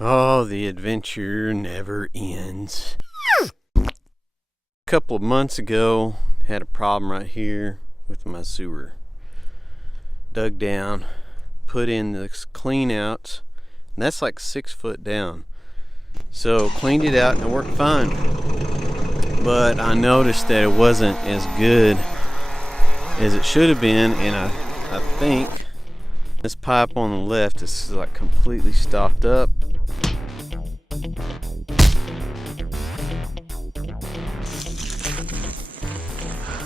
Oh, the adventure never ends. A couple of months ago, had a problem right here with my sewer. Dug down, put in the clean outs, and that's like 6 foot down. So cleaned it out and it worked fine. But I noticed that it wasn't as good as it should have been, and I think this pipe on the left is like completely stopped up.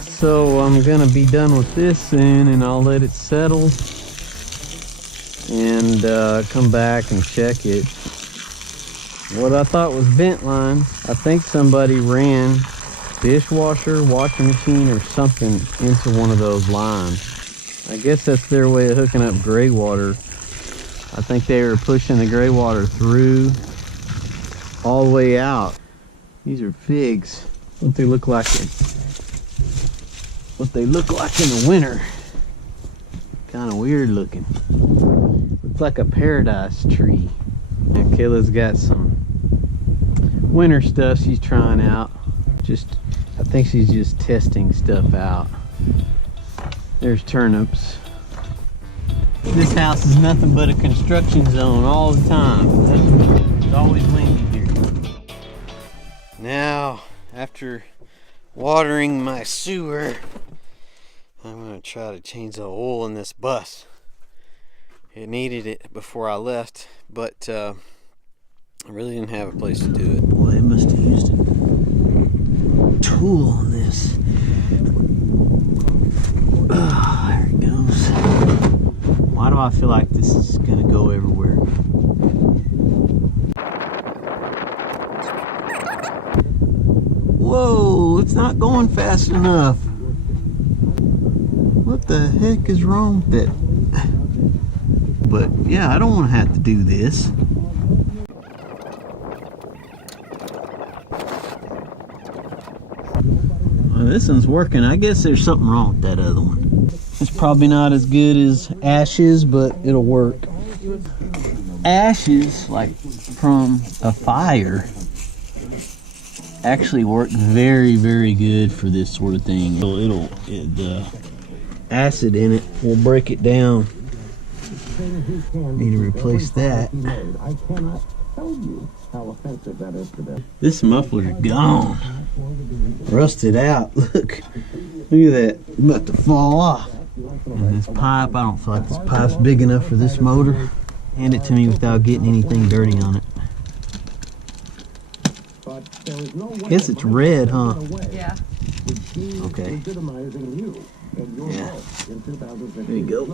So I'm gonna be done with this soon, and I'll let it settle and come back and check it. What I thought was vent lines, I think somebody ran dishwasher, washing machine, or something into one of those lines. I guess that's their way of hooking up gray water. I think they were pushing the gray water through all the way out. These are figs. What they look like in the winter. Kind of weird looking. Looks like a paradise tree. And Kayla's got some winter stuff she's trying out. I think she's just testing stuff out. There's turnips. This house is nothing but a construction zone all the time. It's always windy here. Now, after watering my sewer, I'm going to try to change the oil in this bus. It needed it before I left, but I really didn't have a place to do it. Boy, they must have used a tool on this. Oh, there it goes. Why do I feel like this is going to go everywhere? Whoa, it's not going fast enough. What the heck is wrong with it? But yeah, I don't want to have to do this. Well, this one's working. I guess there's something wrong with that other one. It's probably not as good as ashes, but it'll work. Ashes, like from a fire, actually work very, very good for this sort of thing. The acid in it will break it down. Need to replace that. This muffler's gone. Rusted out. Look at that. It's about to fall off. And this pipe, I don't feel like this pipe's big enough for this motor. Hand it to me without getting anything dirty on it. Guess it's red, huh? Yeah. Okay. Yeah. There you go.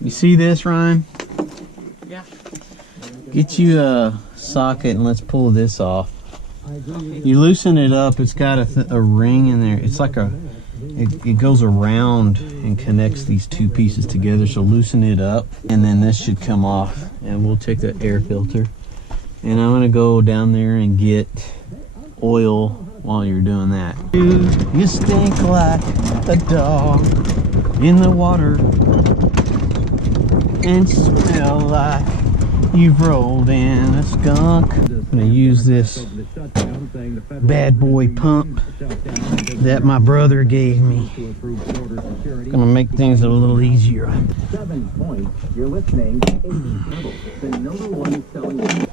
You see this, Ryan? Yeah. Get you a socket and let's pull this off. You loosen it up. It's got a ring in there. It's like it goes around and connects these two pieces together. So loosen it up, and then this should come off. And we'll take the air filter. And I'm gonna go down there and get oil while you're doing that. You stink like a dog in the water and smell like you've rolled in a skunk. I'm gonna use this bad boy pump that my brother gave me. Gonna make things a little easier. 7 points. You're listening. The number one selling.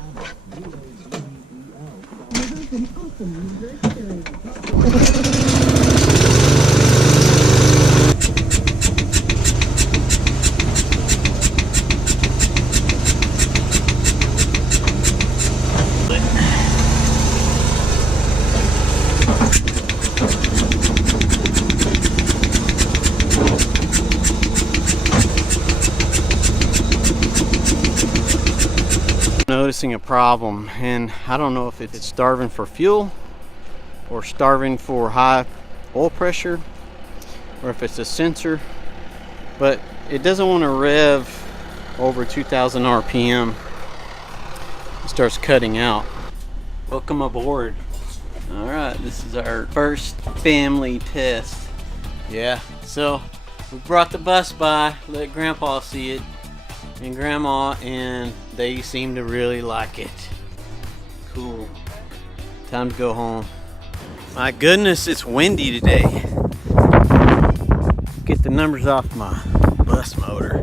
Noticing a problem, and I don't know if it's starving for fuel or starving for high oil pressure, or if it's a sensor, but it doesn't want to rev over 2,000 RPM. It starts cutting out. Welcome aboard. All right, this is our first family test. Yeah, so we brought the bus by, let Grandpa see it, and Grandma, and they seem to really like it. Cool. Time to go home. My goodness, it's windy today. Get the numbers off my bus motor,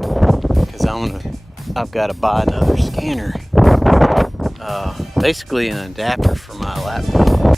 because I've got to buy another scanner. Basically an adapter for my laptop.